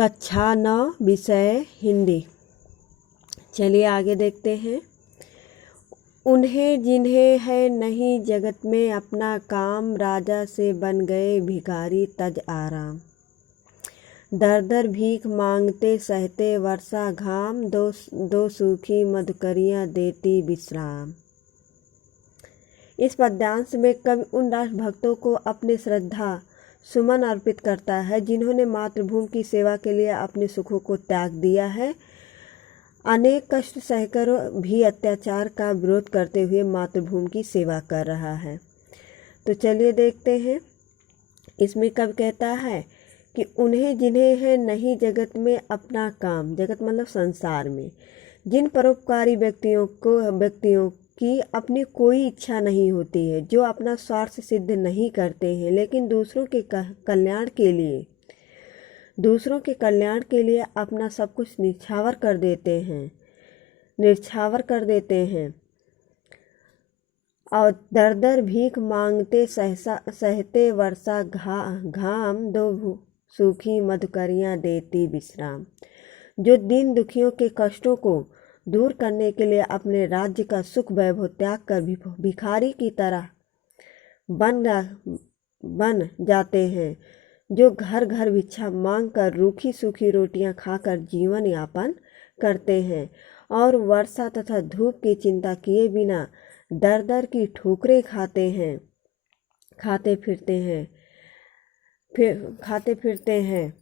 कक्षा 9 विषय हिंदी। चलिए आगे देखते हैं। उन्हें जिन्हें है नहीं जगत में अपना काम, राजा से बन गए भिखारी तज आराम। दर दर भीख मांगते सहते वर्षा घाम, दो सूखी मधुकरियाँ देती विश्राम। इस पद्यांश में कवि उन राष्ट्रभक्तों को अपने श्रद्धा सुमन अर्पित करता है जिन्होंने मातृभूमि की सेवा के लिए अपने सुखों को त्याग दिया है। अनेक कष्ट सहकर भी अत्याचार का विरोध करते हुए मातृभूमि की सेवा कर रहा है। तो चलिए देखते हैं। इसमें कवि कहता है कि उन्हें जिन्हें है नहीं जगत में अपना काम, जगत मतलब संसार में, जिन परोपकारी व्यक्तियों की अपनी कोई इच्छा नहीं होती है, जो अपना स्वार्थ सिद्ध नहीं करते हैं लेकिन दूसरों के कल्याण के लिए अपना सब कुछ निछावर कर देते हैं और दर दर भीख मांगते सहते वर्षा घाम, दो सूखी मधुकरियाँ देती विश्राम। जो दीन दुखियों के कष्टों को दूर करने के लिए अपने राज्य का सुख वैभव त्याग कर भिखारी की तरह बन जाते हैं, जो घर घर भिक्षा मांग कर रूखी सूखी रोटियां खाकर जीवन यापन करते हैं और वर्षा तथा धूप की चिंता किए बिना दर दर की ठोकरें खाते फिरते हैं।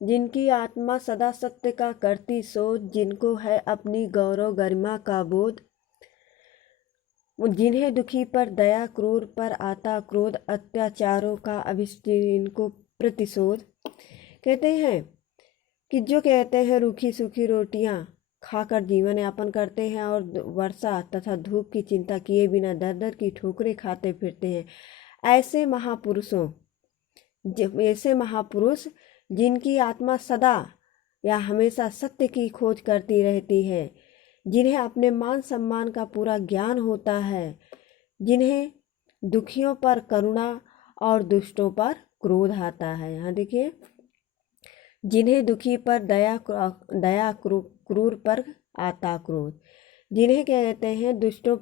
जिनकी आत्मा सदा सत्य का करती सोच, जिनको है अपनी गौरव गरिमा का बोध, जिन्हें दुखी पर दया, क्रूर पर आता क्रोध, अत्याचारों का अभिष्ट इनको प्रतिशोध। कहते हैं कि जो कहते हैं रूखी सूखी रोटियां खाकर जीवन यापन करते हैं और वर्षा तथा धूप की चिंता किए बिना दर दर की ठोकरें खाते फिरते हैं। ऐसे महापुरुष जिनकी आत्मा सदा या हमेशा सत्य की खोज करती रहती है, जिन्हें अपने मान सम्मान का पूरा ज्ञान होता है, जिन्हें दुखियों पर करुणा और दुष्टों पर क्रोध आता है। यहाँ देखिए, जिन्हें दुखी पर दया, क्रूर पर आता क्रोध। जिन्हें कहते हैं दुखियों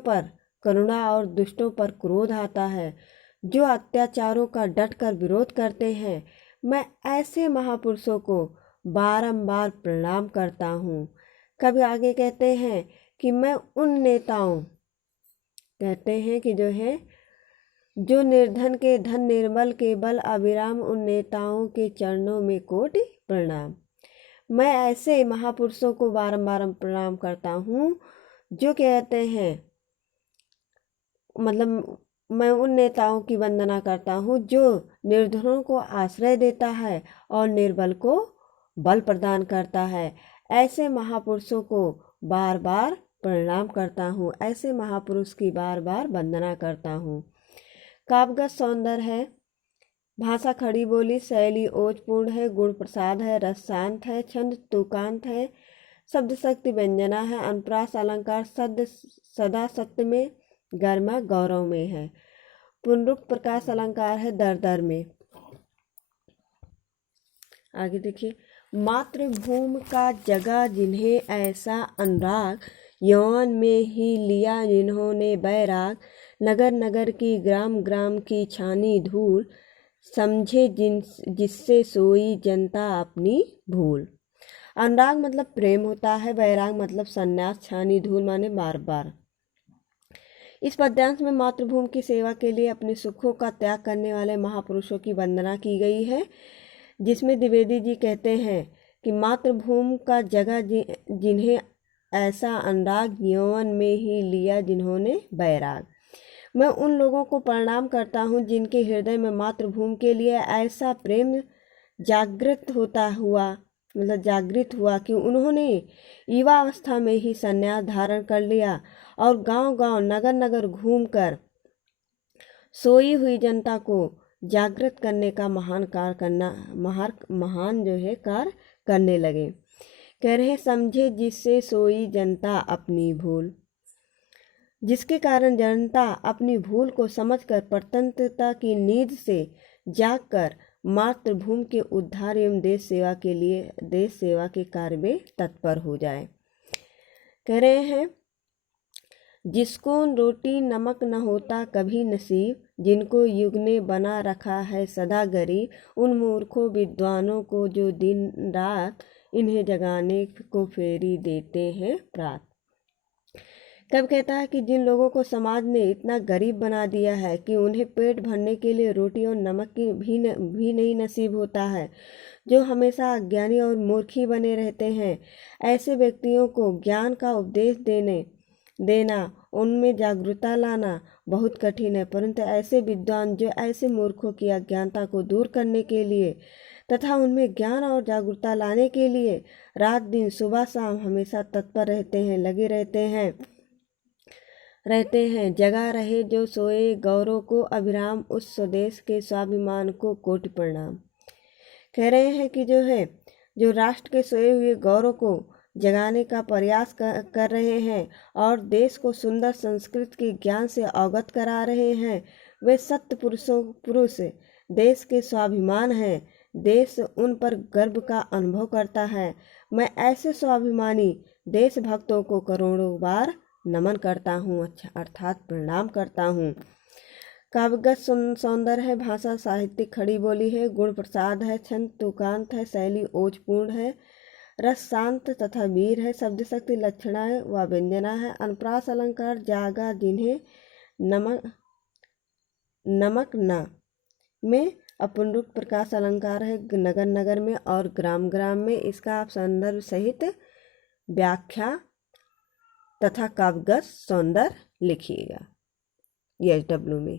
पर करुणा और दुष्टों पर क्रोध आता है, जो अत्याचारों का डटकर विरोध करते हैं। मैं ऐसे महापुरुषों को बारंबार प्रणाम करता हूँ। कभी आगे कहते हैं कि मैं उन नेताओं कहते हैं कि जो निर्धन के धन, निर्बल के बल, अविराम, उन नेताओं के चरणों में कोटि प्रणाम। मैं ऐसे महापुरुषों को बारंबार प्रणाम करता हूँ जो कहते हैं, मतलब मैं उन नेताओं की वंदना करता हूँ जो निर्धनों को आश्रय देता है और निर्बल को बल प्रदान करता है। ऐसे महापुरुषों को बार बार प्रणाम करता हूँ, ऐसे महापुरुष की बार बार वंदना करता हूँ। काव्यगत सौंदर्य है, भाषा खड़ी बोली, शैली ओजपूर्ण है, गुण प्रसाद है, रस शांत है, छंद तुकांत है, शब्द शक्ति व्यंजना है, अनुप्रास अलंकार सदा सत्य में, गरिमा गौरव में है, पुनरुक्त प्रकाश अलंकार है, दर दर में। आगे देखिए। मातृभूमि का जगा जिन्हें ऐसा अनुराग, यौवन में ही लिया जिन्होंने बैराग, नगर नगर की ग्राम ग्राम की छानी धूल, समझे जिससे सोई जनता अपनी भूल। अनुराग मतलब प्रेम होता है, बैराग मतलब संन्यास, छानी धूल माने बार बार। इस पद्यांश में मातृभूमि की सेवा के लिए अपने सुखों का त्याग करने वाले महापुरुषों की वंदना की गई है, जिसमें द्विवेदी जी कहते हैं कि मातृभूमि का जगह जिन्हें ऐसा अनुराग, यौवन में ही लिया जिन्होंने बैराग। मैं उन लोगों को प्रणाम करता हूँ जिनके हृदय में मातृभूमि के लिए ऐसा प्रेम जागृत हुआ कि उन्होंने युवावस्था में ही संन्यास धारण कर लिया और गांव गांव, नगर नगर घूमकर सोई हुई जनता को जागृत करने का महान कार्य करने लगे। कह रहे समझे जिससे सोई जनता अपनी भूल। जिसके कारण जनता अपनी भूल को समझकर प्रतंत्रता की नींद से जागकर मातृभूमि के उद्धार एवं देश सेवा के कार्य में तत्पर हो जाए। कह रहे हैं, जिसको रोटी नमक न होता कभी नसीब, जिनको युग ने बना रखा है सदा गरीब, उन मूर्खों विद्वानों को जो दिन रात इन्हें जगाने को फेरी देते हैं प्रात। कब कहता है कि जिन लोगों को समाज ने इतना गरीब बना दिया है कि उन्हें पेट भरने के लिए रोटी और नमक की भी नहीं नसीब होता है, जो हमेशा अज्ञानी और मूर्खी बने रहते हैं, ऐसे व्यक्तियों को ज्ञान का उपदेश देना उनमें जागरूकता लाना बहुत कठिन है। परंतु ऐसे विद्वान जो ऐसे मूर्खों की अज्ञानता को दूर करने के लिए तथा उनमें ज्ञान और जागरूकता लाने के लिए रात दिन सुबह शाम हमेशा तत्पर रहते हैं, लगे रहते हैं। जगा रहे जो सोए गौरव को अभिराम, उस स्वदेश के स्वाभिमान को कोटि प्रणाम। कह रहे हैं कि जो राष्ट्र के सोए हुए गौरव को जगाने का प्रयास कर रहे हैं और देश को सुंदर संस्कृत के ज्ञान से अवगत करा रहे हैं, वे सत्य पुरुष देश के स्वाभिमान हैं। देश उन पर गर्व का अनुभव करता है। मैं ऐसे स्वाभिमानी देशभक्तों को करोड़ों बार नमन करता हूँ, अर्थात प्रणाम करता हूँ। काव्यगत सौंदर्य है, भाषा साहित्यिक खड़ी बोली है, गुण प्रसाद है, छंद तुकांत है, शैली ओजपूर्ण है, रस शांत तथा वीर है, शब्द शक्ति लक्षणाएं व व्यंजना है, अनुप्रास अलंकार जागा जिन्हें नमक न में अपुनरुक्त प्रकाश अलंकार है, नगर नगर में और ग्राम ग्राम में। इसका आप संदर्भ सहित व्याख्या तथा काव्यगत सौंदर्य लिखिएगा ESW में।